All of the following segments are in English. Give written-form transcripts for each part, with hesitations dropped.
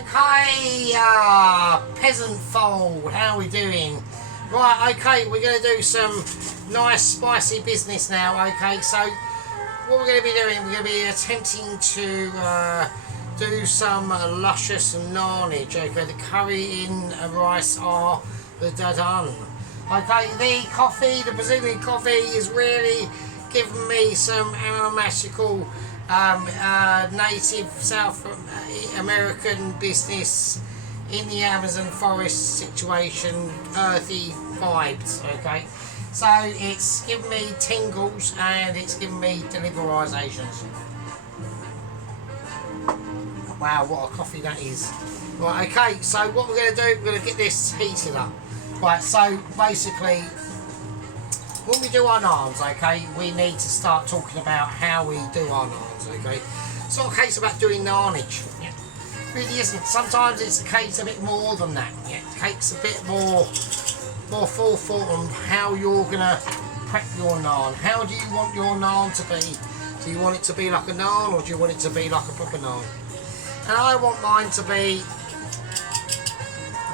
Okay, peasant fold, how are we doing? Right, okay, we're going to do some nice spicy business now, okay, so what we're going to be doing, we're going to be attempting to do some luscious nannage, okay, the curry in rice are the done. Okay, the coffee, the Brazilian coffee is really giving me some aromatical native South American business in the Amazon forest situation, earthy vibes, okay? So it's giving me tingles and it's giving me deliberations. Wow, what a coffee that is. Right, okay, so what we're going to do, we're going to get this heated up. Right, so basically, when we do our naans, okay, we need to start talking about how we do our naans, okay? It's not a case about doing naanage, yeah. It really isn't. Sometimes it's a case a bit more than that, yeah. It takes a bit more forethought on how you're going to prep your naan. How do you want your naan to be? Do you want it to be like a naan or do you want it to be like a proper naan? And I want mine to be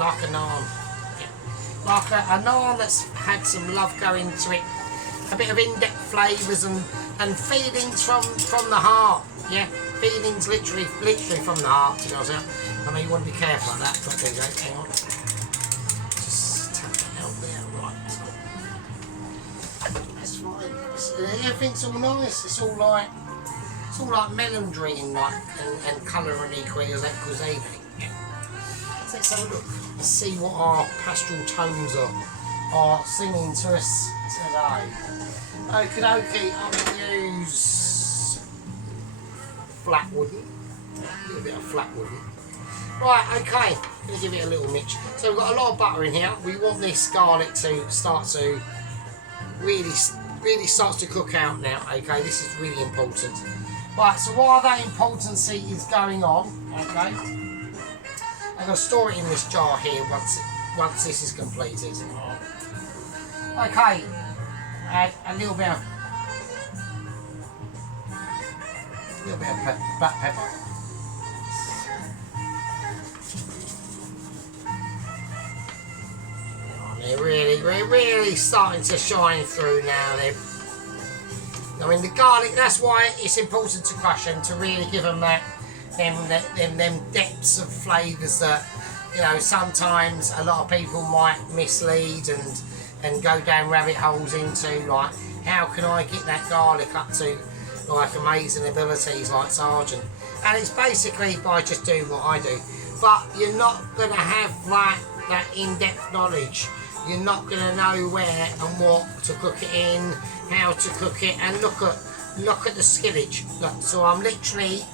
like a naan. Like a naan that's had some love going to it, a bit of in-depth flavours and feelings from the heart, yeah, feelings literally from the heart, to be honest. I mean, you want to be careful like that, but there you go, hang on, just tap that out there, right, that's fine, everything's all nice, it's all like melondry and colouring cuisine. Let's have a look and see what our pastoral tones are singing to us today. Okie dokie, I'm going to use flat wooden, a little bit of flat wooden. Right, okay, I'm going to give it a little mix. So we've got a lot of butter in here. We want this garlic to start to really starts to cook out now, okay, this is really important. Right, so while that importancy is going on, okay, I'm going to store it in this jar here once this is completed. Okay, add a little bit of black pepper. They're really starting to shine through now. I mean, the garlic, that's why it's important to crush them, to really give them them depths of flavours that, you know, sometimes a lot of people might mislead and go down rabbit holes into, like, how can I get that garlic up to like amazing abilities like Sergeant? And it's basically by just doing what I do. But you're not going to have that in-depth knowledge. You're not going to know where and what to cook it in, how to cook it, and look at the skillage. Look, so I'm literally,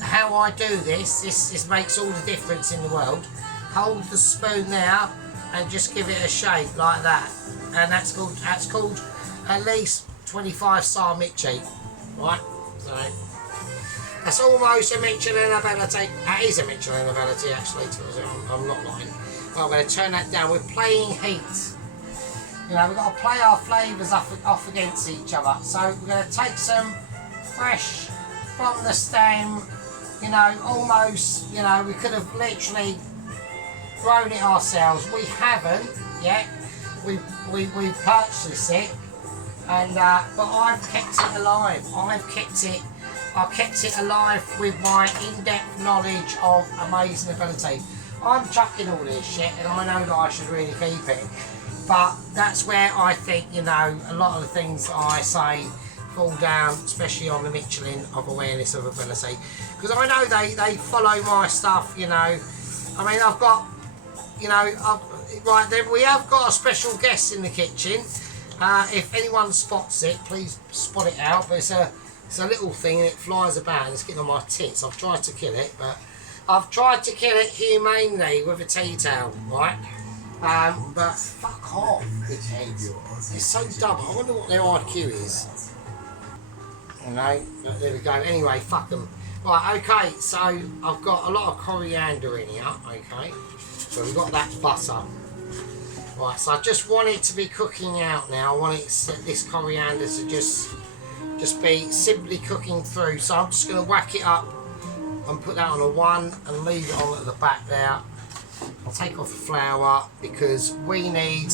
how I do this makes all the difference in the world. Hold the spoon there and just give it a shake like that, and that's called at least 25 star Michi, right? So that's almost a Michelin ability. That is a Michelin ability actually. I'm not lying. Well, I'm going to turn that down. We're playing heat. You know, we've got to play our flavours off against each other. So we're going to take some fresh from the stem. You know, almost, you know, we could have literally grown it ourselves. We haven't yet. We've purchased it, and but I've kept it alive. I've kept it alive with my in-depth knowledge of amazing ability. I'm chucking all this shit, and I know that I should really keep it. But that's where I think, you know, a lot of the things that I say fall down, especially on the Michelin of awareness of ability, because I know they follow my stuff. You know, I mean, I've got, you know, right then we have got a special guest in the kitchen. If anyone spots it, please spot it out. But it's a little thing and it flies about and it's getting on my tits. I've tried to kill it, but I've tried to kill it humanely with a tea towel, right? But fuck off, dickheads. It's so dumb. I wonder what their IQ is. You know, but there we go. Anyway, fuck them. Right, okay, so I've got a lot of coriander in here, okay. So we've got that butter. Right, so I just want it to be cooking out now. I want this coriander to just be simply cooking through. So I'm just going to whack it up and put that on a 1 and leave it on at the back there. I'll take off the flour because we need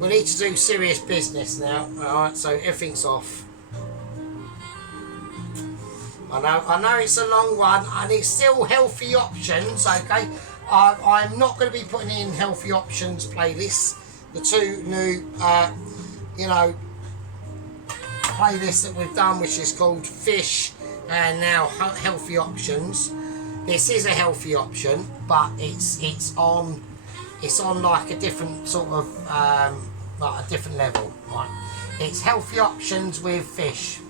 to do serious business now. Alright, so everything's off. I know it's a long one and it's still healthy options, okay? I'm not going to be putting in healthy options playlists. The 2 new, playlists that we've done, which is called Fish and now Healthy Options. This is a healthy option, but it's on like a different sort of like a different level, right? It's healthy options with fish,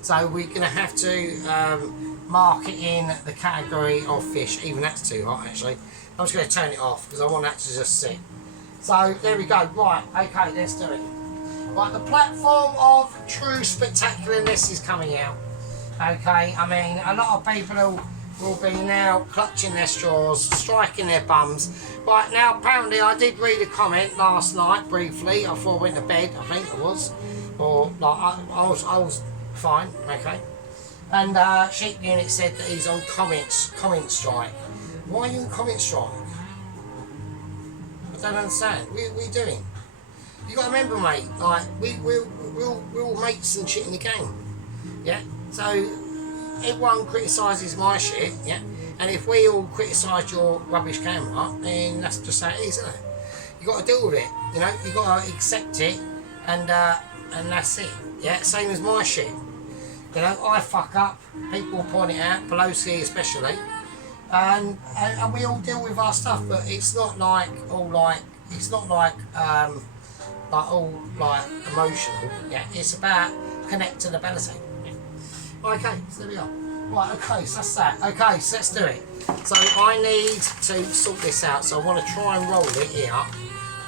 so we're gonna have to mark it in the category of fish. Even that's too hot actually. I'm just gonna turn it off because I want that to just sit. So there we go. Right, okay, let's do it. Right, the platform of true spectacularness is coming out. Okay, I mean a lot of people will be now clutching their straws, striking their bums. Right, now apparently I did read a comment last night briefly before I went to bed, I think it was, or like I was fine, okay. And Sheep Unit said that he's on comment strike. Why are you on comment strike? I don't understand. What are you doing? You got to remember, mate. Like we're all mates and shit in the game. Yeah. So everyone criticises my shit. Yeah. And if we all criticise your rubbish camera, then that's just how it is, isn't it? You got to deal with it. You know. You got to accept it, and that's it. Yeah. Same as my shit. You know, I fuck up. People point it out. Pelosi especially. And we all deal with our stuff, but it's not like all like all like emotional. Yeah, it's about connectability. Yeah. Okay, so there we are. Right, okay, so that's that. Okay, so let's do it. So I need to sort this out. So I want to try and roll it here. I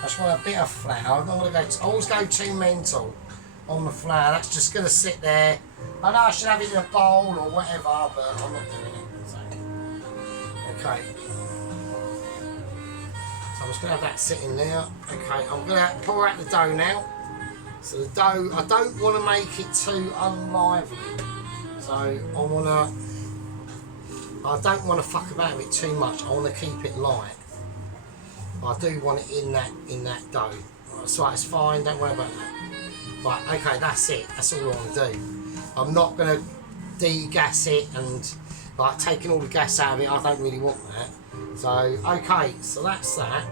just want a bit of flour. I don't want to go. I always go too mental on the flour. That's just going to sit there. I know I should have it in a bowl or whatever, but I'm not doing it. So. Okay. So I'm just going to have that sitting there. Okay, I'm going to pour out the dough now. So the dough, I don't want to make it too unlively. So I don't want to fuck about with it too much. I want to keep it light. I do want it in that dough. So it's fine, don't worry about that. Right, okay, that's it. That's all I want to do. I'm not going to degas it and like taking all the gas out of it. I don't really want that. So okay, so that's that.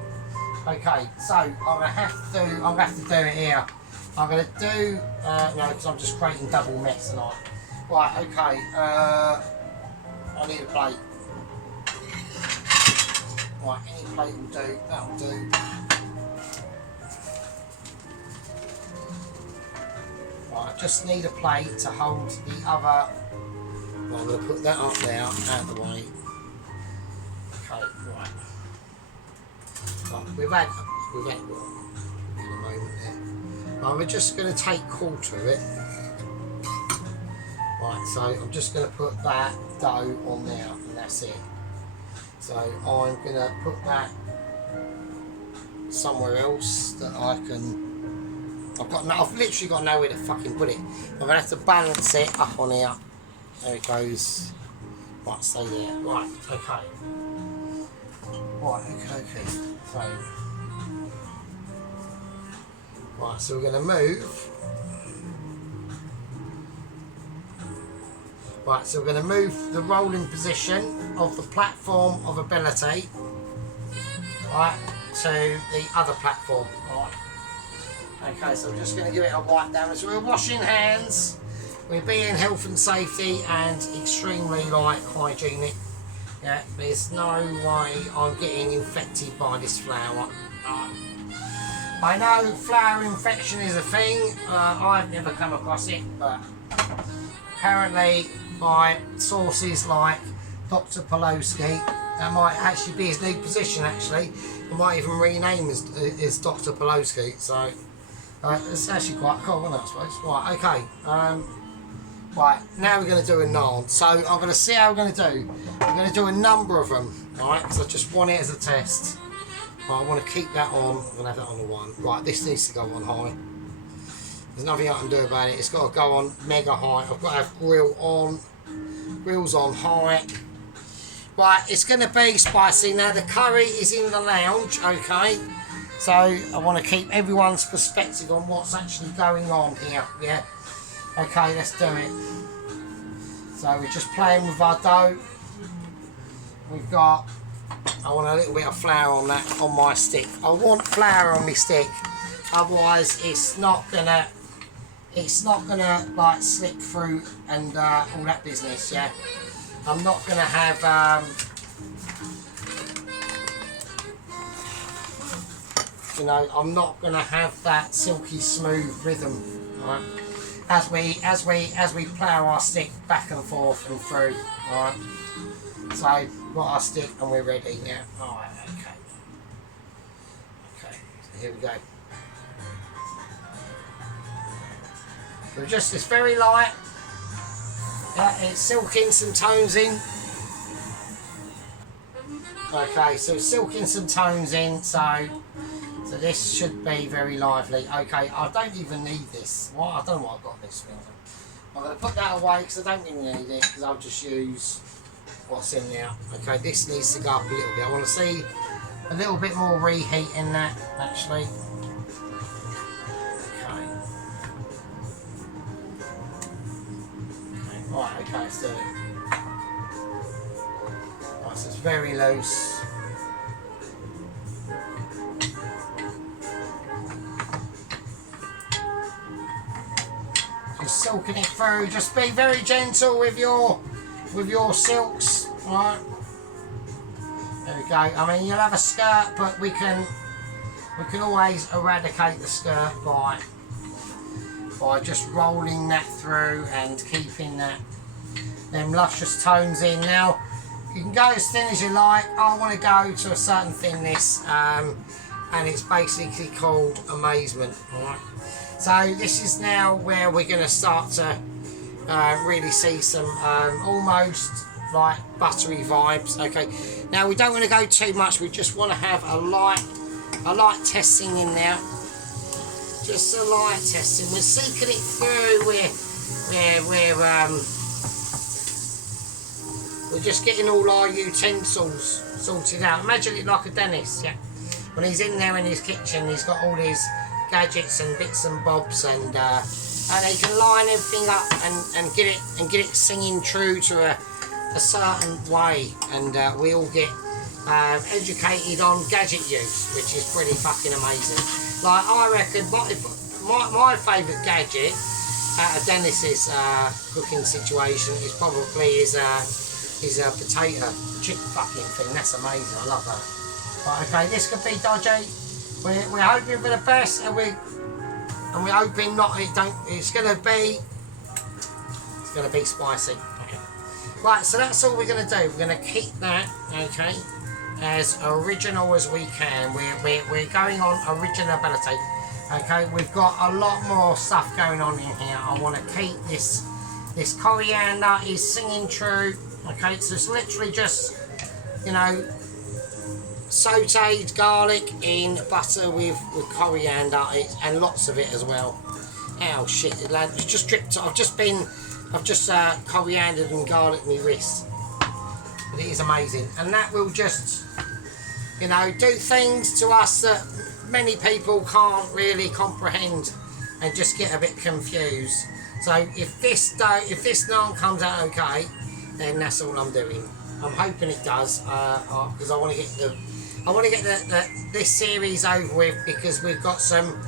Okay, so I'm gonna have to do it here. I'm gonna do no, because I'm just creating double mess tonight. Right, okay. I need a plate. Right, any plate will do. That'll do. Right, I just need a plate to hold the other. Well, I'm going to put that up there, out of the way. Okay, right. Right, we've had in a moment there. Right, we're just going to take quarter of it. Right, so I'm just going to put that dough on there, and that's it. So I'm going to put that somewhere else that I can. I've literally got nowhere to fucking put it. I'm going to have to balance it up on here. There it goes. Right, stay there. Right, okay. Right, okay. So, right, so we're going to move. Right, so we're going to move the rolling position of the platform of ability, right, to the other platform. Right. Okay, so we're just going to give it a wipe down. So we're washing hands. We're being health and safety and extremely like hygienic. Yeah, there's no way I'm getting infected by this flour. I know flour infection is a thing. I've never come across it, but apparently by sources like Dr. Pelosi, that might actually be his new position. Actually, I might even rename as Dr. Pelosi. So it's actually quite cool, isn't it, I suppose? Right, okay. Right, now we're going to do a naan. So I'm going to see how we're going to do. I'm going to do a number of them, right, because I just want it as a test. Right, I want to keep that on. I'm going to have that on the 1. Right, this needs to go on high. There's nothing I can do about it. It's got to go on mega high. I've got to have grill on. Grill's on high. Right, it's going to be spicy. Now the curry is in the lounge, okay? So I want to keep everyone's perspective on what's actually going on here, yeah? Okay, let's do it. So we're just playing with our dough. We've got, I want a little bit of flour on that, on my stick. I want flour on my stick, otherwise it's not gonna like slip through and all that business, yeah? I'm not gonna have you know, I'm not gonna have that silky smooth rhythm, right? As we plough our stick back and forth and through, right? So we've got our stick and we're ready, yeah. Alright, okay. Okay, so here we go. So just, it's very light. Yeah, it's silking some tones in. Okay, so it's silking some tones in, so this should be very lively. Okay, I don't even need this. Well, I don't know what I've got this for. I'm going to put that away because I don't even need it, because I'll just use what's in there. Okay, this needs to go up a little bit. I want to see a little bit more reheat in that, actually. Right, okay, let's do it. Right, so it's very loose. Just silking it through. Just be very gentle with your silks. Right. There we go. I mean, you'll have a skirt, but we can always eradicate the skirt by just rolling that through and keeping them luscious tones in. Now you can go as thin as you like. I want to go to a certain thinness, and it's basically called amazement. Alright, so this is now where we're going to start to really see some almost like buttery vibes. Okay, now we don't want to go too much, we just want to have a light testing in there. Just a light testing. We're seeking it through. We're just getting all our utensils sorted out. Imagine it like a dentist, yeah. When he's in there in his kitchen, he's got all his gadgets and bits and bobs, and he can line everything up and get it singing true to a certain way, and we all get educated on gadget use, which is pretty fucking amazing. Like, I reckon my favourite gadget at a dentist's cooking situation is probably his potato chip fucking thing. That's amazing. I love that. Right, okay, this could be dodgy. We're hoping for the best, and we're hoping it's gonna be spicy. Okay. Right, so that's all we're gonna do. We're gonna keep that, okay, as original as we can. We're going on originality. Okay, we've got a lot more stuff going on in here. I want to keep this coriander is singing true. Okay, so it's literally just, you know, sautéed garlic in butter with coriander, and lots of it as well. Oh shit, it just dripped. I've just coriandered and garlic my wrist. But it is amazing, and that will just, you know, do things to us that many people can't really comprehend and just get a bit confused. So if this naan comes out okay, then that's all I'm doing. I'm hoping it does, because I want to get this series over with, because we've got some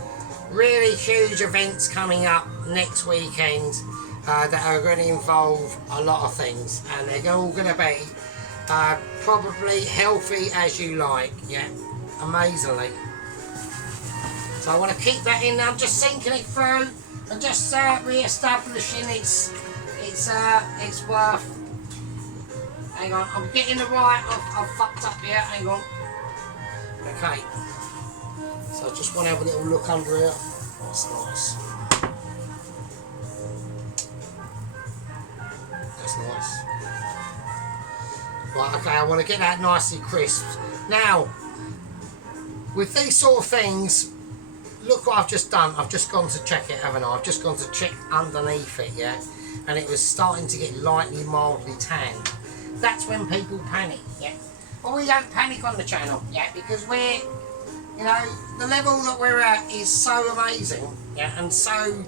really huge events coming up next weekend that are going to involve a lot of things, and they're all going to be probably healthy as you like, yeah, amazingly. So I want to keep that in there. I'm just sinking it through and just re-establishing its worth. Hang on, I'm getting the right. I've fucked up here. Hang on. Okay. So I just want to have a little look under here. That's nice. That's nice. Right, okay, I want to get that nicely crisp. Now, with these sort of things, look what I've just done. I've just gone to check it, haven't I? I've just gone to check underneath it, yeah, and it was starting to get lightly, mildly tanned. That's when people panic, yeah. But we don't panic on the channel, yeah, because we're, you know, the level that we're at is so amazing, yeah, and so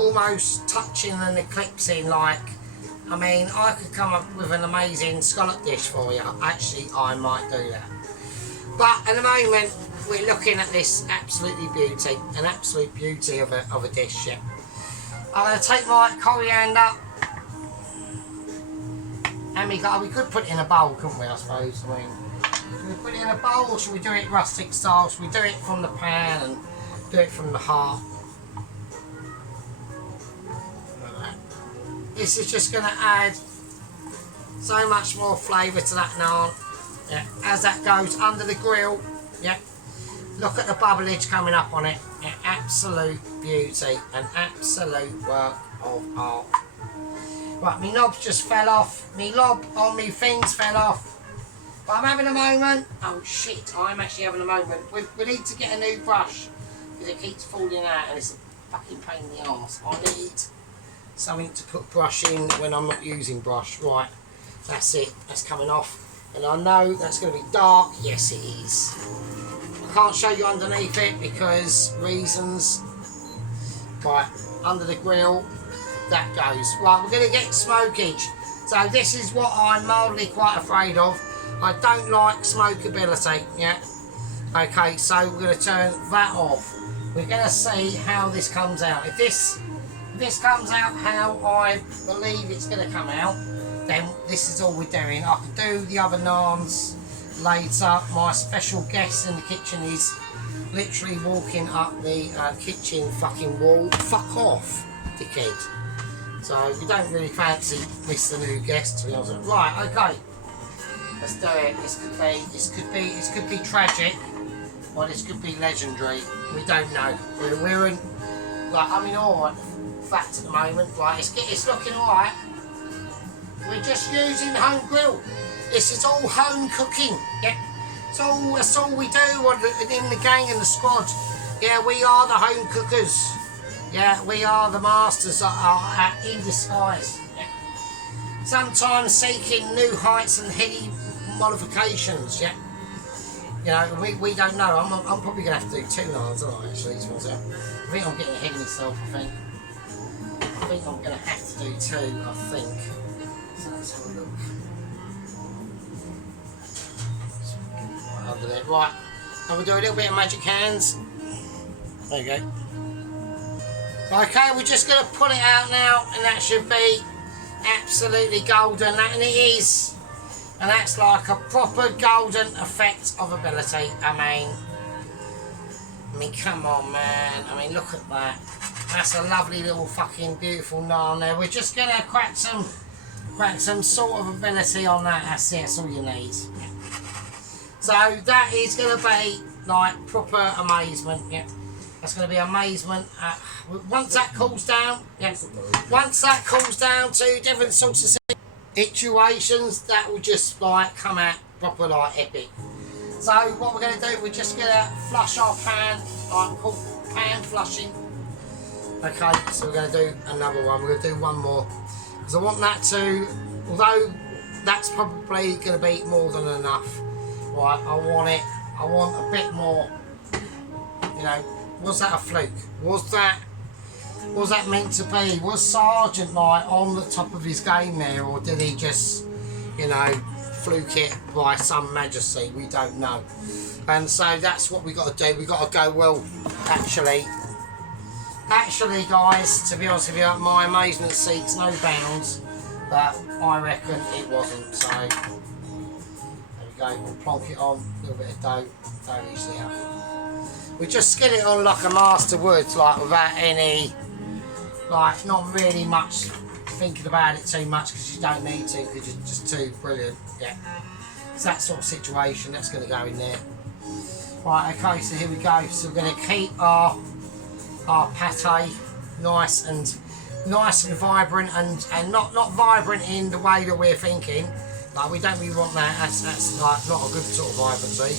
almost touching and eclipsing. Like, I mean, I could come up with an amazing scallop dish for you. Actually, I might do that. But at the moment, we're looking at this absolute beauty of a dish, yeah. I'm going to take my coriander, and we could put it in a bowl, couldn't we, I suppose? I mean, should we put it in a bowl, or should we do it rustic style? Should we do it from the pan and do it from the heart? This is just going to add so much more flavour to that naan. Yeah, as that goes under the grill, yeah. Look at the bubblage coming up on it. Yeah, absolute beauty, an absolute work of art. Right, my knobs just fell off. My lob on me things fell off. But I'm having a moment. Oh shit, I'm actually having a moment. We need to get a new brush because it keeps falling out and it's a fucking pain in the arse. I need something to put brush in when I'm not using brush. Right, that's it. That's coming off. And I know that's going to be dark. Yes, it is. I can't show you underneath it because reasons. Right, under the grill, that goes. Right, we're going to get smokage. So this is what I'm mildly quite afraid of. I don't like smokability, yeah. Okay, so we're going to turn that off. We're going to see how this comes out. If this comes out how I believe it's going to come out, then this is all we're doing. I can do the other naans later. My special guest in the kitchen is literally walking up the kitchen fucking wall. Fuck off, dickhead. So we don't really fancy Mr. New Guest, to be honest. Right, okay. Let's do it. This could be tragic, or this could be legendary. We don't know. We're in, like, I'm in awe at the fact at the moment. Right, it's looking alright. We're just using home grill. This is all home cooking. Yeah, that's all we do in the gang and the squad. Yeah, we are the home cookers. Yeah, we are the masters in disguise. Yeah. Sometimes seeking new heights and heady modifications. Yeah, you know, we don't know. I'm probably gonna have to do 2 naans, aren't I? Actually, I think I'm getting ahead of myself. I think I'm gonna have to do 2. I think. So let's have a look. Under there. Right, I'm going to do a little bit of magic hands. There you go. Okay, we're just going to pull it out now, and that should be absolutely golden, and it is. And that's like a proper golden effect of ability. I mean, come on, man. I mean, look at that. That's a lovely little fucking beautiful naan there. We're just going to crack some sort of ability on that. That's it. That's all you need. So that is going to be like proper amazement. Yeah, that's going to be amazement. Once that cools down, yeah. Once that cools down to different sorts of situations, that will just like come out proper like epic. So what we're going to do, we're just going to flush our pan, like called pan flushing. Okay, so we're going to do another one. We're going to do one more because I want that to, although that's probably going to be more than enough. Right, I want a bit more. You know, was that a fluke? Was that meant to be? Was Sergeant like on the top of his game there, or did he just, you know, fluke it by some majesty? We don't know. And so that's what we got to do. We got to go, well, actually guys, to be honest with you, my amazement seeks no bounds, but I reckon it wasn't. So there we go, we'll plonk it on, a little bit of dough usually up. We just skid it on like a master would, like without any, like not really much thinking about it too much, because you don't need to, because you're just too brilliant. Yeah, it's that sort of situation that's going to go in there. Right, okay, so here we go. So we're going to keep our pate nice and vibrant, and not vibrant in the way that we're thinking. Like, we don't really want that. That's like not a good sort of vibrancy.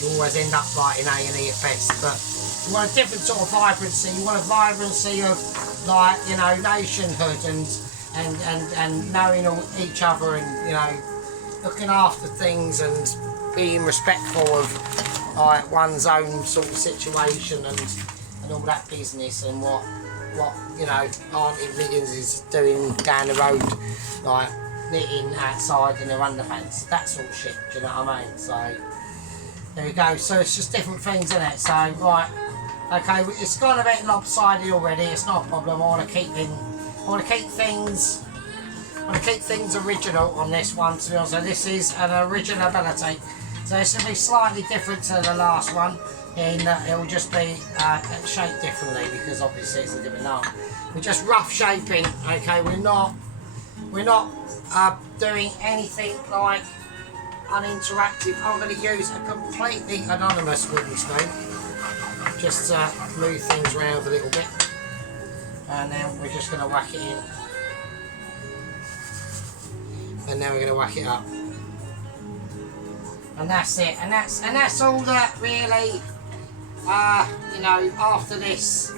You always end up like in A&E at best. But You want a different sort of vibrancy. You want a vibrancy of, like, you know, nationhood and knowing each other and, you know, looking after things and being respectful of, like, one's own sort of situation and all that business and what you know, Auntie Riggins is doing down the road, like knitting outside in her underpants, that sort of shit, do you know what I mean? So there we go. So it's just different things, isn't it? So right, okay, it's gone a bit lopsided already. It's not a problem. I want to keep things original on this one, to be honest. So this is an originality. So this will be slightly different to the last one, in that it will just be shaped differently because obviously it's a different art. We're just rough shaping, okay? We're not doing anything like uninteractive. I'm going to use a completely anonymous wooden spoon just to move things around a little bit, and then we're just going to whack it in, and then we're going to whack it up. And that's it, and that's all that really, you know, after this,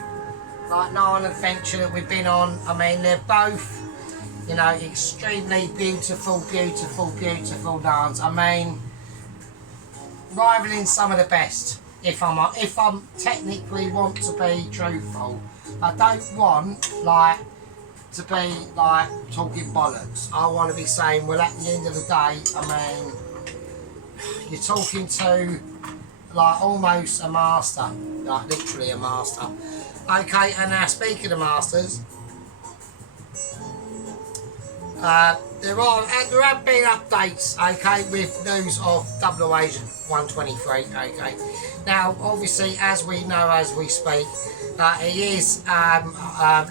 like, Nann adventure that we've been on. I mean, they're both, you know, extremely beautiful Nanns. I mean, rivaling some of the best. If I'm technically want to be truthful, I don't want, like, to be like talking bollocks. I want to be saying, well, at the end of the day, I mean, you're talking to, like, almost a master, like literally a master. Okay, and now speaking of masters, there have been updates, okay, with news of 00 Agent 123, okay. Now, obviously, as we know as we speak, he is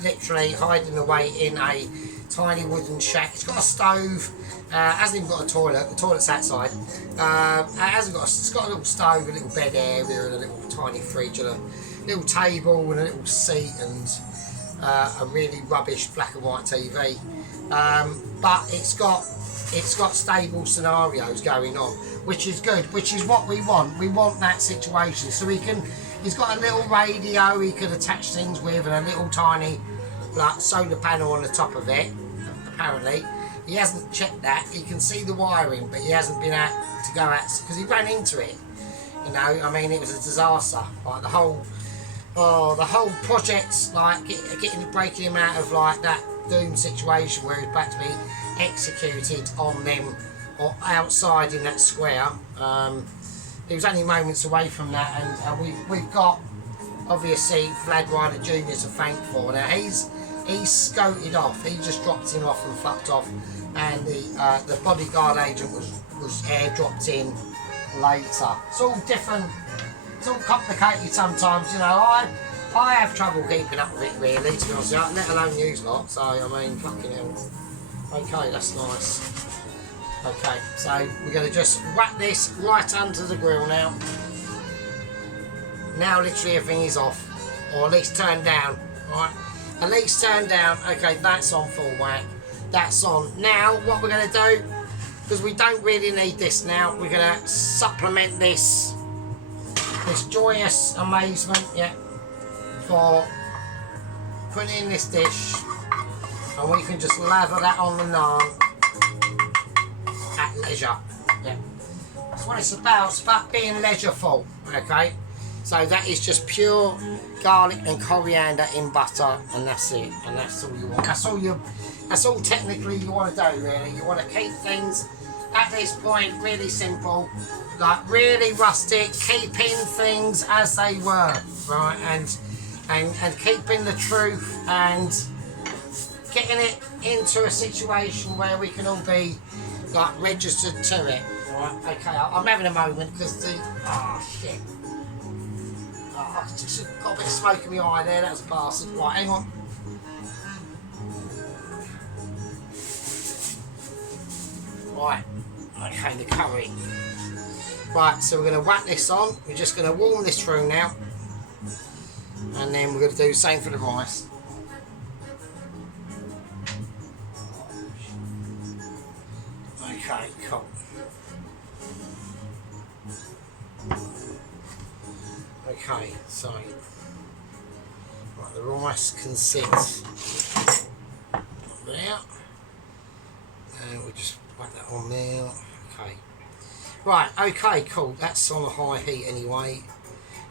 literally hiding away in a tiny wooden shack. It's got a stove, hasn't even got a toilet. The toilet's outside. It's got a little stove, a little bed area, and a little tiny fridge, and a little table, and a little seat, and a really rubbish black and white TV. But it's got stable scenarios going on, which is good, which is what we want. We want that situation, so he's got a little radio he could attach things with, and a little tiny, like, solar panel on the top of it. Apparently he hasn't checked that. He can see the wiring, but he hasn't been out to go out because he ran into it, you know. I mean, it was a disaster, like the whole project's like breaking him out of, like, that doom situation where he's about to be executed on them or outside in that square. He was only moments away from that, and we've got, obviously, Flag Rider Jr. to thank for. Now he's scooted off. He just dropped him off and fucked off, and the bodyguard agent was airdropped in later. It's all different. It's all complicated sometimes, you know. I have trouble keeping up with it, really, to be honest with you, let alone news lot. So I mean, fucking hell. Okay, that's nice. Okay, so we're going to just whack this right under the grill now. Now literally everything is off, or at least turned down, right? At least turned down. Okay, that's on full whack. That's on. Now what we're going to do, because we don't really need this now, we're going to supplement this joyous amazement, yeah, for putting in this dish, and we can just lather that on the naan at leisure. Yeah, that's what it's about. It's about being leisureful. Okay, so that is just pure garlic and coriander in butter, and that's it. And that's all you want. That's all technically you want to do, really. You want to keep things at this point really simple, like really rustic, keeping things as they were, right? And keeping the truth and getting it into a situation where we can all be, like, registered to it. Right? Okay, I'm having a moment because shit. I just got a bit of smoke in my eye there. That was a bastard. Right, hang on. Right. Okay, the curry. Right, so we're going to whack this on. We're just going to warm this through now, and then we're going to do the same for the rice. Okay, cool. Okay, so right, the rice can sit there. And we'll just whack that on there. Okay. Right, okay, cool. That's on a high heat anyway.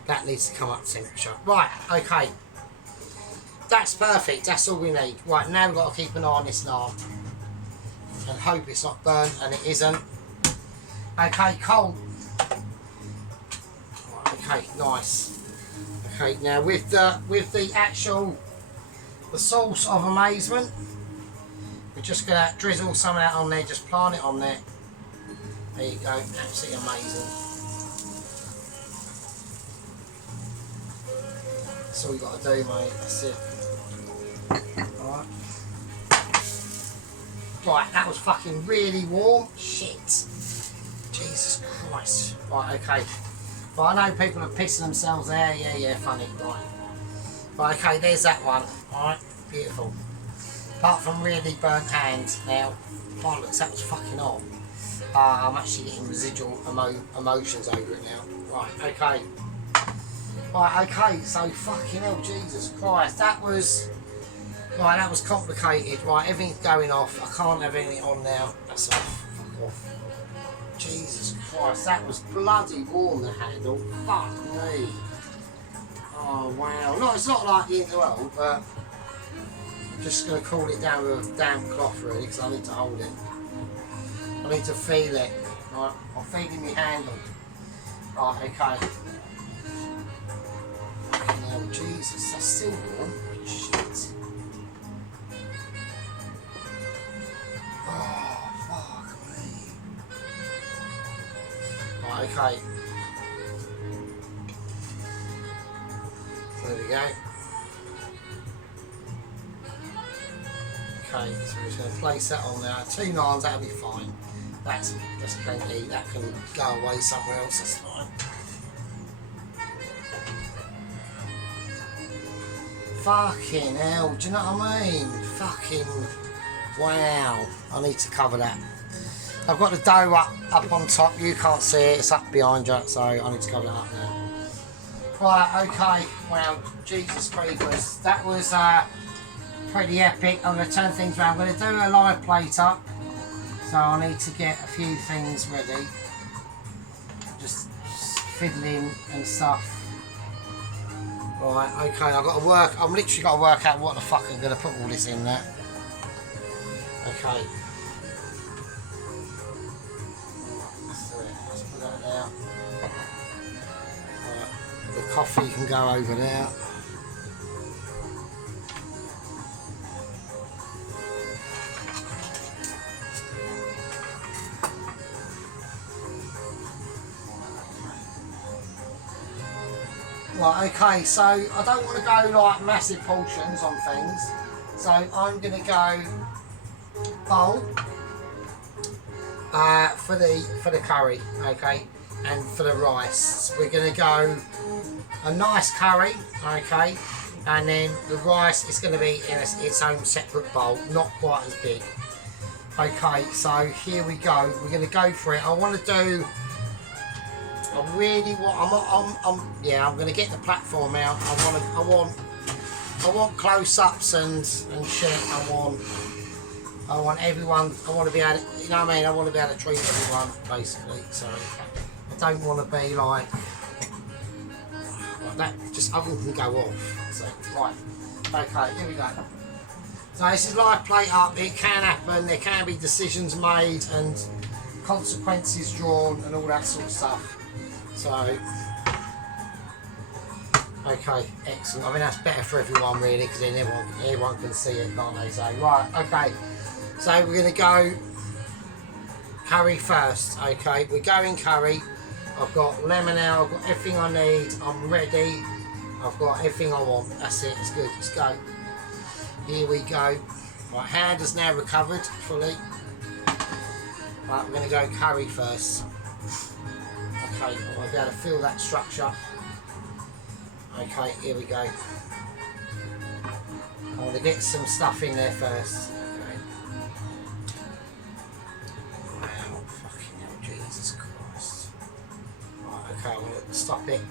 That needs to come up temperature. Right, okay. That's perfect. That's all we need. Right, now we've got to keep an eye on this naan. And hope it's not burnt, and it isn't. Okay, cold. Right, okay, nice. Okay, now with the actual sauce of amazement, we're just gonna drizzle some of that on there. Just plant it on there. There you go. Absolutely amazing. That's all you got to do, mate. That's it. Alright. Right, that was fucking really warm. Shit. Jesus Christ. Right, okay. Well, I know people are pissing themselves there. Yeah, funny. Right. Right, okay, there's that one. Alright, beautiful. Apart from really burnt hands. Now, bollocks, that was fucking hot. I'm actually getting residual emotions over it now. Right, okay. Right, okay, so fucking hell, Jesus Christ, that was... Right, that was complicated. Right, everything's going off. I can't have anything on now. That's off. Fuck off. Jesus Christ, that was bloody warm, the handle. Fuck me. Oh, wow. No, it's not like the end of the world, but... I'm just going to cool it down with a damp cloth, really, because I need to hold it. I need to feel it. Right, I'm feeling my handle. Right, okay. Fucking hell, Jesus, that's still warm. Shit. Oh, fuck me. Right, okay. There we go. Okay, so we're just going to place that on there. 2 naans, that'll be fine. That's plenty. That can go away somewhere else, that's fine. Fucking hell, do you know what I mean? Fucking wow. I need to cover that. I've got the dough up on top. You can't see it, it's up behind you, so I need to cover that up now. Right, okay. Well, Jesus Creepers. That was pretty epic. I'm going to turn things around. I'm going to do a live plate up. So I need to get a few things ready. Just fiddling and stuff. Right, okay, I've literally got to work out what the fuck I'm going to put all this in there. Okay. Let's do it. Let's put that there. Right, the coffee can go over there. Right, okay, so I don't want to go like massive portions on things, so I'm going to go bowl for the curry, okay, and for the rice. We're going to go a nice curry, okay, and then the rice is going to be in its own separate bowl, not quite as big. Okay, so here we go. We're going to go for it. I want to do... I really want. I'm going to get the platform out. I want close-ups and shit. I want everyone. I want to be able to, you know what I mean. I want to be able to treat everyone basically. So I don't want to be like that. Just oven can go off. So right. Okay. Here we go. So this is live plate up. It can happen. There can be decisions made and consequences drawn and all that sort of stuff. So, okay, excellent. I mean, that's better for everyone, really, because then everyone can see it, can't they? So, right, okay. So, we're going to go curry first, okay? We're going curry. I've got lemon now. I've got everything I need. I'm ready. I've got everything I want. That's it. It's good. Let's go. Here we go. My hand has now recovered fully. Right, we're going to go curry first. Okay, I want to be able to feel that structure. Okay, here we go. I want to get some stuff in there first. Okay. Wow, fucking hell, Jesus Christ. Right, okay, I want to stop it.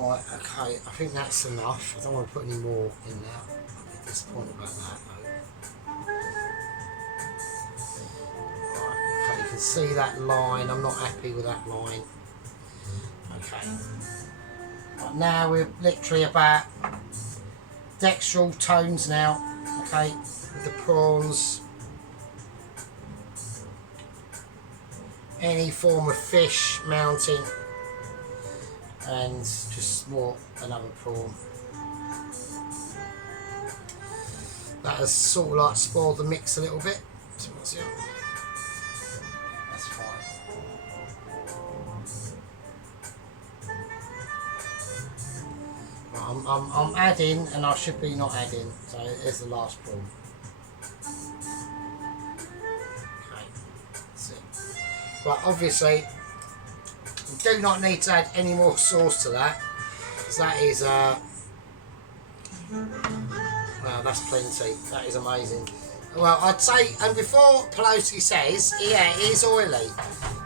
Right, okay, I think that's enough. I don't want to put any more in there. I'm a bit disappointed about that though. Right, okay, you can see that line. I'm not happy with that line. Okay. Right, now we're literally about textural tones now. Okay, with the prawns. Any form of fish mounting. And just more another prawn. That has sort of like spoiled the mix a little bit. So that's fine. Right, I'm adding, and I should be not adding. So there's the last prawn. Okay, that's it. But obviously, we do not need to add any more sauce to that, because that is wow, that's plenty. That is amazing. Well, I'd say, and before Pelosi says, yeah, it is oily,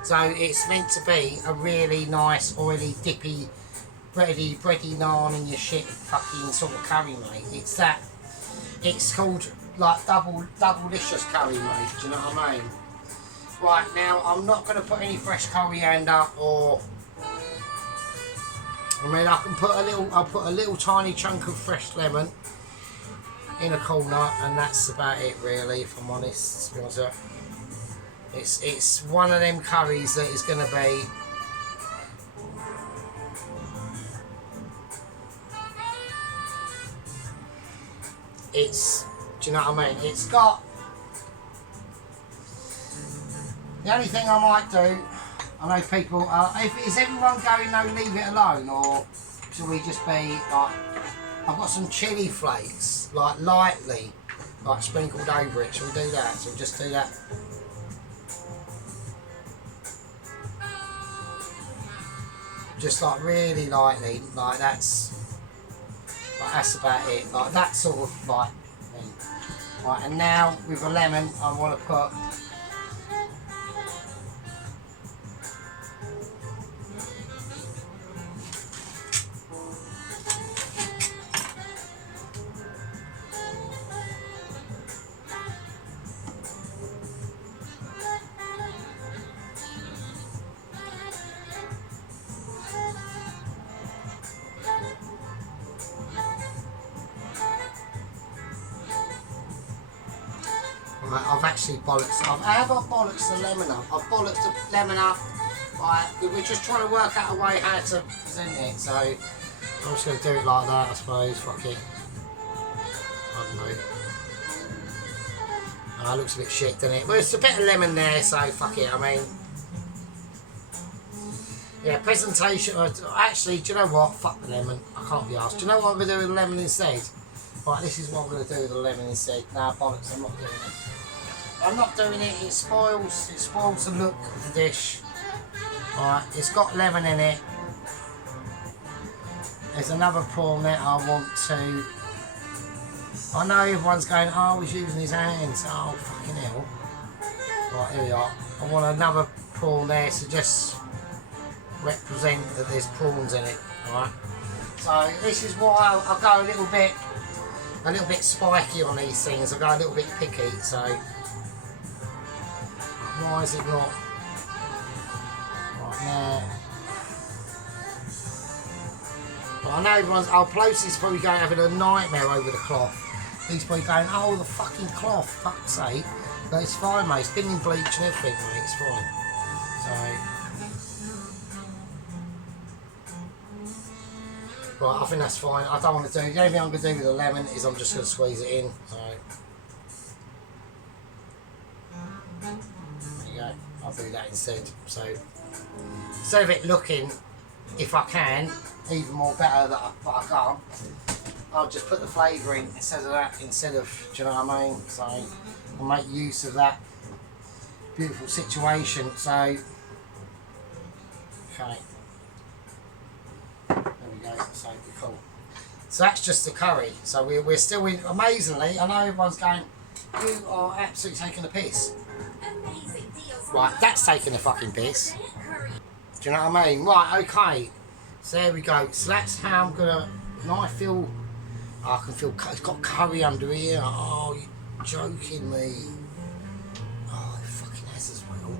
so it's meant to be a really nice oily, dippy, bready naan in your shit fucking sort of curry, mate. It's that. It's called like double-licious curry, mate. Do you know what I mean? Right, now I'm not going to put any fresh coriander or, I mean, I can put a little, I'll put a little tiny chunk of fresh lemon in a corner, and that's about it really, if I'm honest, to be honest with you. It's one of them curries that is going to be, it's, do you know what I mean? It's got, the only thing I might do, I know people, is everyone going no leave it alone, or should we just be like, I've got some chilli flakes, like lightly, like sprinkled over it, shall we do that? So we'll just do that. Just like really lightly, like that's about it, like that sort of like thing. Right, and now with a lemon, I want to put, I've actually bollocks. I've bollocks the lemon up. I've bollocks the lemon up. Right, we're just trying to work out a way how to present it. So I'm just going to do it like that, I suppose. Fuck it. I don't know. It looks a bit shit, doesn't it? Well, it's a bit of lemon there, so fuck it. I mean, yeah, presentation. Actually, do you know what? Fuck the lemon. I can't be asked. Do you know what I'm going to do with the lemon instead? Right, this is what I'm going to do with the lemon instead. Nah, bollocks, I'm not doing it. I'm not doing it, it spoils the look of the dish. Alright, it's got lemon in it. There's another prawn that I want to, I know everyone's going, oh, he's using his hands. Oh, fucking hell. Right, here we are. I want another prawn there to just represent that there's prawns in it. Alright. So this is why I'll go a little bit spiky on these things. I'll go a little bit picky, so why is it not right there? Well, I know everyone's, Pelosi's probably going having a nightmare over the cloth. He's probably going, oh, the fucking cloth, fuck's sake. But it's fine, mate. It's been in bleach and everything, mate. It's fine. So, right, I think that's fine. I don't want to do, the only thing I'm going to do with the lemon is I'm just going to squeeze it in. So, there you go. I'll do that instead. So, instead of it looking, if I can, even more better, but I can't, I'll just put the flavour in instead of that, instead of, do you know what I mean? So, I'll make use of that beautiful situation. So, okay. There we go, so cool. So that's just the curry. So we're still in, amazingly, I know everyone's going, you are absolutely taking the piss. Right, that's taking the fucking piss. Do you know what I mean? Right, okay. So there we go. So that's how I'm gonna. And I feel. I can feel. It's got curry under here. Oh, you're joking me. Oh, it fucking has as well.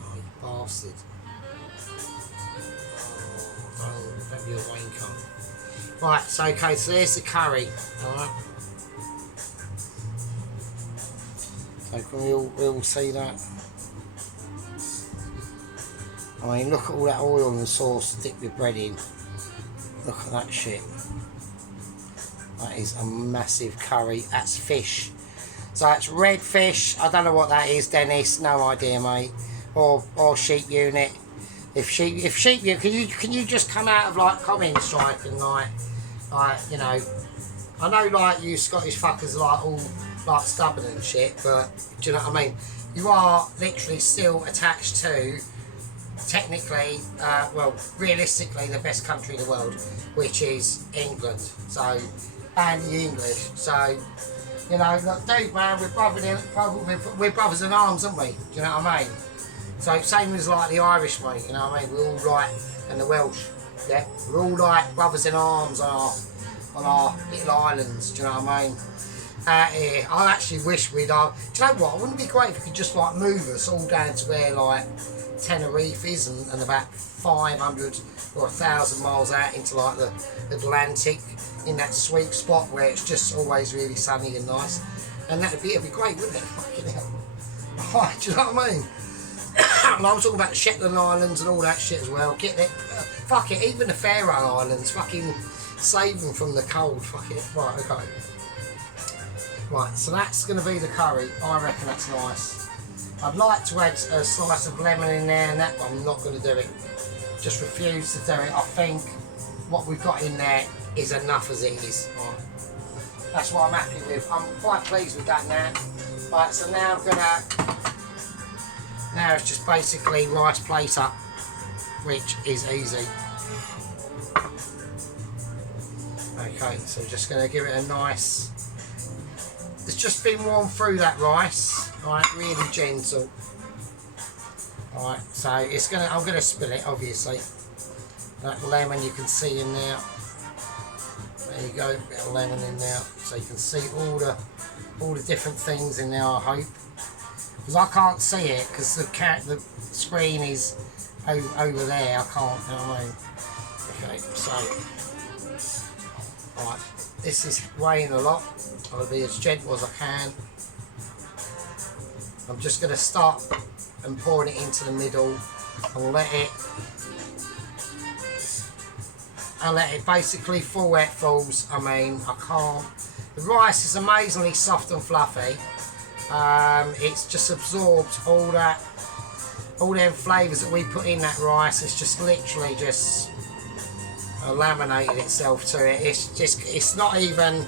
Oh, you bastard. Oh, don't be a wanker. Right. So okay. So there's the curry. All right. So can we all see that? I mean, look at all that oil and sauce to dip your bread in. Look at that shit. That is a massive curry. That's fish. So that's red fish. I don't know what that is, Dennis. No idea, mate. Or sheep unit. If sheep unit, can you just come out of like comment strike and like you know, I know like you Scottish fuckers are like all like stubborn and shit, but do you know what I mean? You are literally still attached to. Technically, well, realistically, the best country in the world, which is England. So, and the English. So, you know, look, dude, man, we're brothers in arms, aren't we? Do you know what I mean? So, same as like the Irish, mate. You know what I mean? We're all like, and the Welsh, yeah, we're all like brothers in arms on our little islands. Do you know what I mean? Yeah, I actually wish we'd. Do you know what? Wouldn't it be great if we could just like move us all down to where like Tenerife is and about 500 or 1,000 miles out into like the Atlantic in that sweet spot where it's just always really sunny and nice, and it'd be great, wouldn't it? Fucking hell. Oh, do you know what I mean? And I'm talking about the Shetland Islands and all that shit as well. Get it? Fuck it. Even the Faroe Islands, fucking save them from the cold. Fuck it. Right. Okay. Right. So that's going to be the curry. I reckon that's nice. I'd like to add a slice of lemon in there, and that I'm not going to do it. Just refuse to do it. I think what we've got in there is enough as it is. Right. That's what I'm happy with. I'm quite pleased with that now. Right, so now I'm gonna. Now it's just basically rice plate up, which is easy. Okay, so just gonna give it a nice. It's just been warmed through that rice. Right, really gentle. Alright, so it's gonna. I'm gonna spill it, obviously. That lemon you can see in there. There you go, a bit of lemon in there, so you can see all the different things in there. I hope, because I can't see it because the screen is over there. I can't. You know what I mean? Okay, so alright, this is weighing a lot. I'll be as gentle as I can. I'm just going to start and pouring it into the middle and let it basically fall where it falls. I mean, I can't. The rice is amazingly soft and fluffy. It's just absorbed all them flavours that we put in that rice. It's just literally just laminated itself to it. It's not even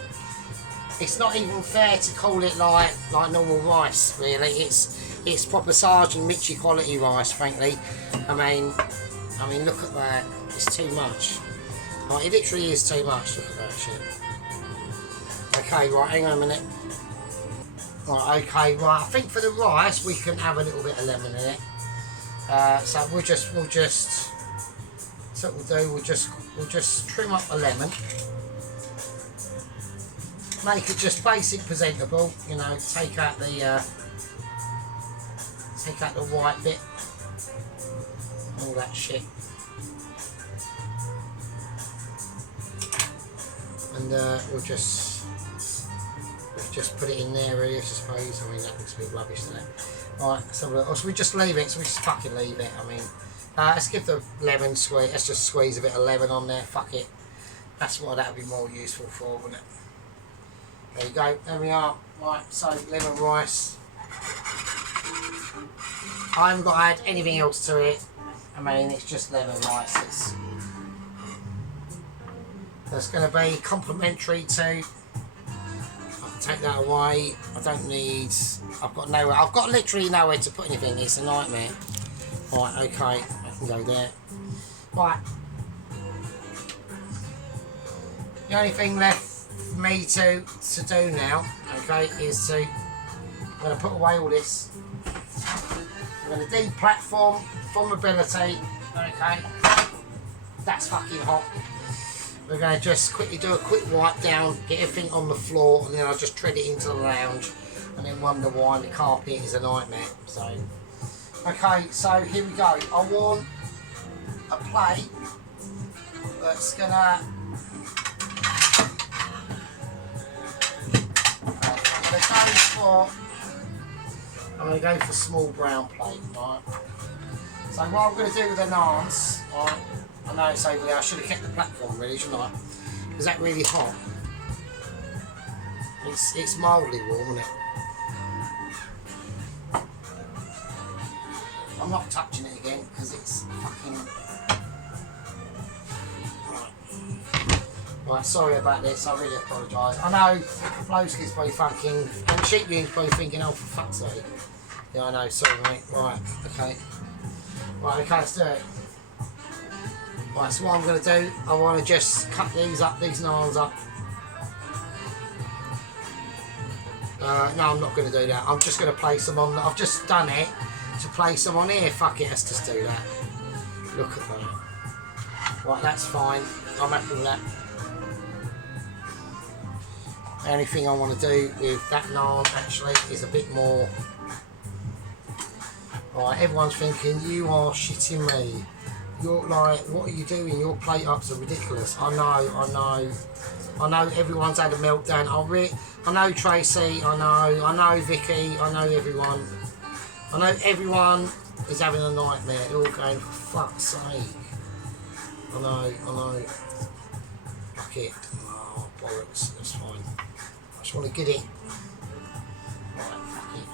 fair to call it like normal rice, really. It's proper Sergeant Mitchie quality rice, frankly. I mean, look at that. It's too much. Like, it literally is too much. Look at that shit. Okay, right, hang on a minute. Right, okay, right. I think for the rice we can have a little bit of lemon in it. So we'll just. So what we'll do, we'll just trim up a lemon. Make it just basic presentable, you know, take out the white bit, all that shit, and we'll just put it in there, really, I suppose. I mean, that looks a bit rubbish, doesn't it? Alright, so we just leave it, so we just fucking leave it. I mean, let's give the lemon squeeze, let's just squeeze a bit of lemon on there, fuck it. That's what that would be more useful for, wouldn't it? There you go, there we are. Right, so lemon rice. I haven't got to add anything else to it. I mean, it's just lemon rice. That's going to be complimentary to. I can take that away. I don't need. I've got literally nowhere to put anything. It's a nightmare. Right, okay, I can go there. Right. The only thing left for me to do now, okay, is I'm going to put away all this. I'm going to deplatform from mobility, okay. that's fucking hot. We're going to just quickly do a quick wipe down, get everything on the floor, and then I'll just tread it into the lounge, and then wonder why the carpet is a nightmare. So, okay, so here we go. I want a plate that's gonna. I'm gonna go for small brown plate, right? So what I'm gonna do with the naans, right? I know it's over there. I should have kept the platform really, shouldn't I? Is that really hot? It's mildly warm, isn't it? I'm not touching it again because it's fucking. Right, sorry about this. I really apologise. I know Flowski's probably thinking, and Sheepy's probably thinking, oh for fuck's sake. Yeah, I know. Sorry, mate. Right, okay. Right, okay, let's do it. Right, so what I'm going to do, I want to just cut these up, these nails up. No, I'm not going to do that. I'm just going to place them on. I've just done it to place them on here. Fuck it, let's just do that. Look at that. Right, that's fine. I'm happy with that. The only thing I want to do with that naan actually is a bit more. Right, everyone's thinking, you are shitting me. You're like, what are you doing? Your plate ups are ridiculous. I know everyone's had a meltdown. I know Tracy, I know Vicky, I know everyone. I know everyone is having a nightmare. They're all going, for fuck's sake. I know. Fuck it. Oh, bollocks, that's fine. I just want to get it. Right, fuck it.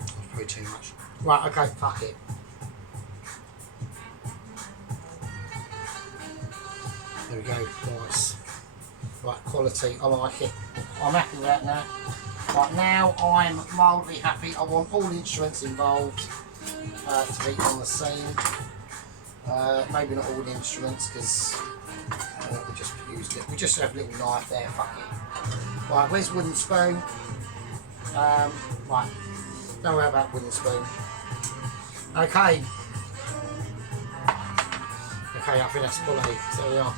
That's probably too much. Right, okay, fuck it. There we go, nice. Right, quality, I like it. I'm happy with that now. Right, now I'm mildly happy. I want all instruments involved to be on the scene. Maybe not all the instruments because we just used it. We just have a little knife there, fuck it. Right, where's wooden spoon? Right, don't worry about wooden spoon. Okay. Okay, I think that's quality. So we are.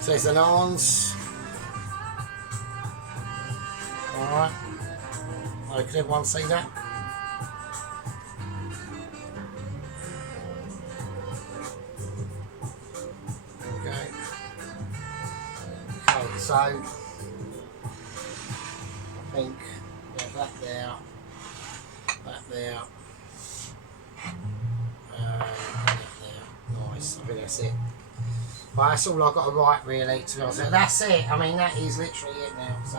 So there's the naans. Alright. Oh, can everyone see that? Okay. Okay, so I think that there. That there. Nice, I think that's it. But that's all I've got to write really, to be honest. That's it, I mean that is literally it now. So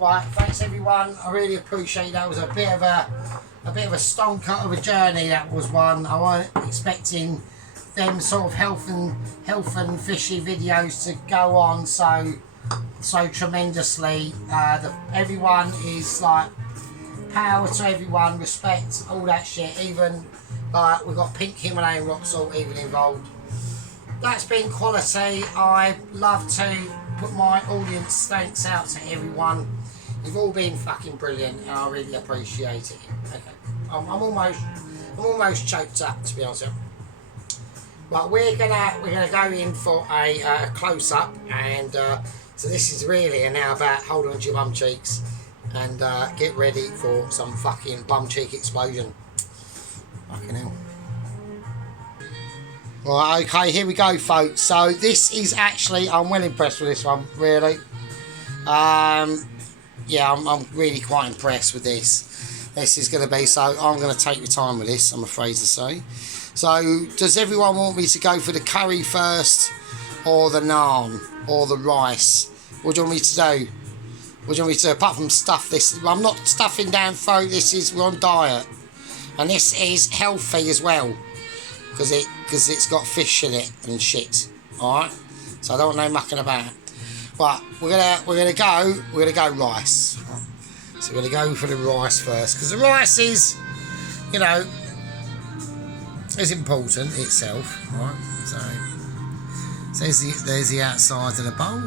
right, thanks everyone. I really appreciate that. It was a bit of a stonker of a journey, that was one. I wasn't expecting them sort of health and fishy videos to go on so tremendously. Everyone is like, power to everyone, respect, all that shit. Even like we've got pink Himalayan rock salt even involved. That's been quality. I love to put my audience thanks out to everyone. You've all been fucking brilliant, and I really appreciate it. Okay, I'm almost choked up, to be honest with you. But we're gonna go in for a close up, and so this is really now about hold on to your bum cheeks and get ready for some fucking bum cheek explosion. Fucking hell. Right, okay, here we go, folks. So this is actually, I'm well impressed with this one, really. Yeah, I'm really quite impressed with this. This is going to be, so I'm going to take your time with this, I'm afraid to say. So, does everyone want me to go for the curry first, or the naan, or the rice? What do you want me to do? What do you want me to do? Apart from stuff this, I'm not stuffing down throat, we're on diet. And this is healthy as well, because it's got fish in it and shit. Alright? So I don't want no mucking about. But we're gonna go rice. So we're gonna go for the rice first, because the rice is, you know, is important itself. Right? So there's the outside of the bowl.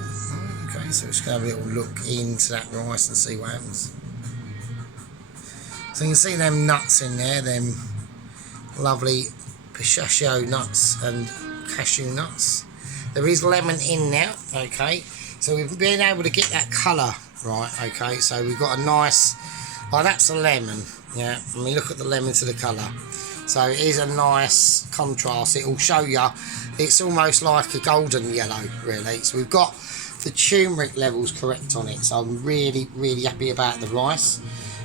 Okay, so we're just gonna have a little look into that rice and see what happens. So you can see them nuts in there, them lovely pistachio nuts and cashew nuts. There is lemon in now, okay, so we've been able to get that colour right, okay, so we've got a nice, oh, that's a lemon, yeah, I mean, look at the lemon to the colour, so it is a nice contrast. It will show you it's almost like a golden yellow, really. So we've got the turmeric levels correct on it, so I'm really happy about the rice.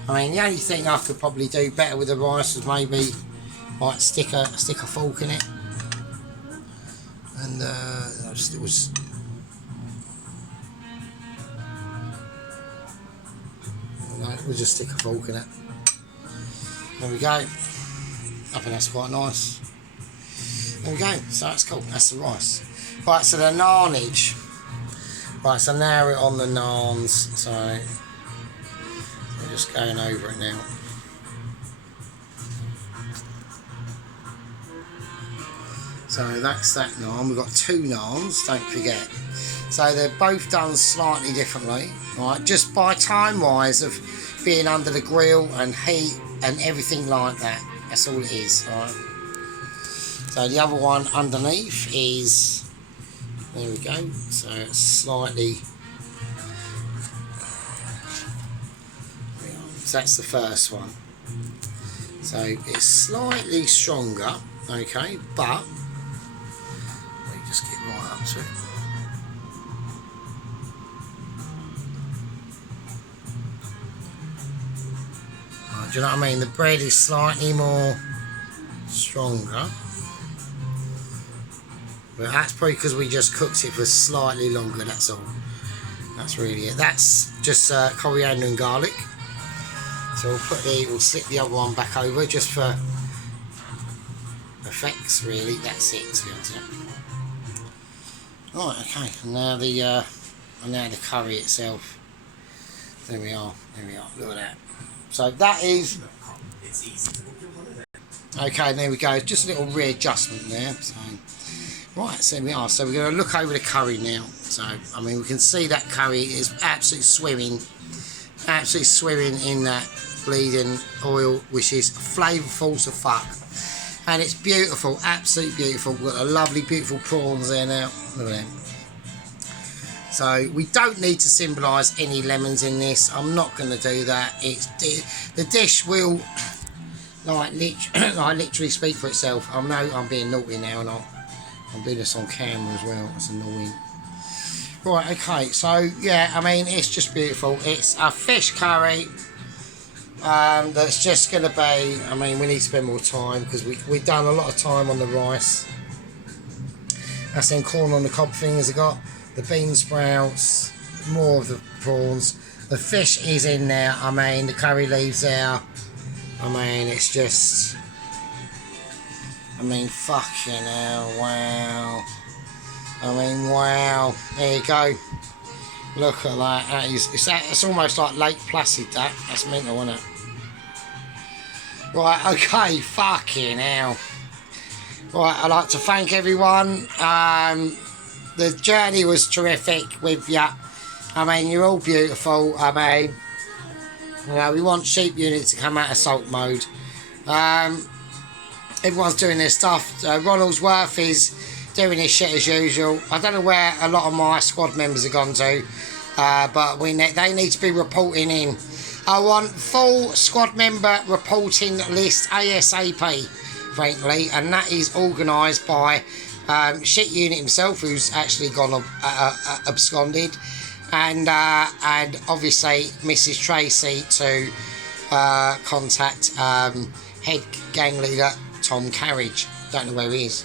I mean, the only thing I could probably do better with the rice is maybe like stick a fork in it, and it was. No, we'll just stick a fork in it. There we go. I think that's quite nice. There we go. So that's cool. That's the rice. Right. So the naanage. Right. So now we're on the naans. So we're just going over it now. So that's that naan. We've got 2 naans, don't forget. So they're both done slightly differently, right? Just by time wise of being under the grill and heat and everything like that. That's all it is, right? So the other one underneath is, there we go. So it's slightly, so that's the first one. So it's slightly stronger, okay, but just get right up to it. Right, do you know what I mean? The bread is slightly more stronger, but that's probably because we just cooked it for slightly longer, that's all. That's really it. That's just coriander and garlic. So we'll slip the other one back over just for effects, really. That's it, to be honest. Right, okay, and now the curry itself. There we are, look at that. So that is, okay, there we go, just a little readjustment there. So, right, so there we are. So we're going to look over the curry now. So, I mean, we can see that curry is absolutely swimming in that bleeding oil, which is flavourful as fuck. And it's beautiful, absolutely beautiful. We've got a lovely, beautiful prawns there now. Look at them. So we don't need to symbolise any lemons in this. I'm not going to do that. The dish will like literally speak for itself. I know I'm being naughty now, and I'm doing this on camera as well. It's annoying. Right, okay. So yeah, I mean, it's just beautiful. It's a fish curry. That's just going to be, I mean, we need to spend more time because we've done a lot of time on the rice. That's then corn on the cob things I got, the bean sprouts, more of the prawns. The fish is in there, I mean, the curry leaves there. I mean, it's just, I mean, fucking hell, wow. I mean, wow. There you go. Look at that. It's almost like Lake Placid, that. That's mental, isn't it? Right, okay, fucking hell. Right, I'd like to thank everyone. The journey was terrific with you. I mean, you're all beautiful. I mean, you know, we want sheep units to come out of salt mode. Everyone's doing their stuff. Ronaldsworth is doing his shit as usual. I don't know where a lot of my squad members have gone to, but they need to be reporting in. I want full squad member reporting list ASAP, frankly, and that is organised by Shit Unit himself, who's actually gone absconded, and obviously Mrs Tracy to contact head gang leader Tom Carriage. Don't know where he is.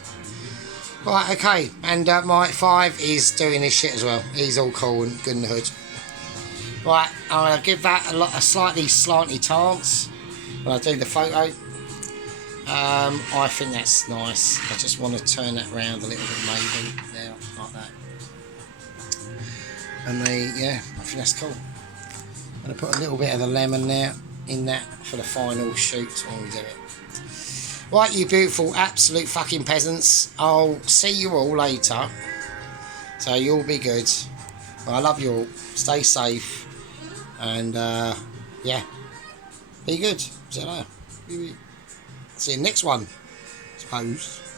Right, okay, and Mike 5 is doing his shit as well. He's all cool and good in the hood. Right, I'm going to give that a slightly slanty stance when I do the photo. I think that's nice. I just want to turn that round a little bit, maybe, there, like that. And yeah, I think that's cool. I'm going to put a little bit of the lemon there, in that, for the final shoot when we do it. Right, you beautiful, absolute fucking peasants. I'll see you all later. So you'll be good. Well, I love you all. Stay safe. And, yeah. Be good. See you later. See you next one. toast.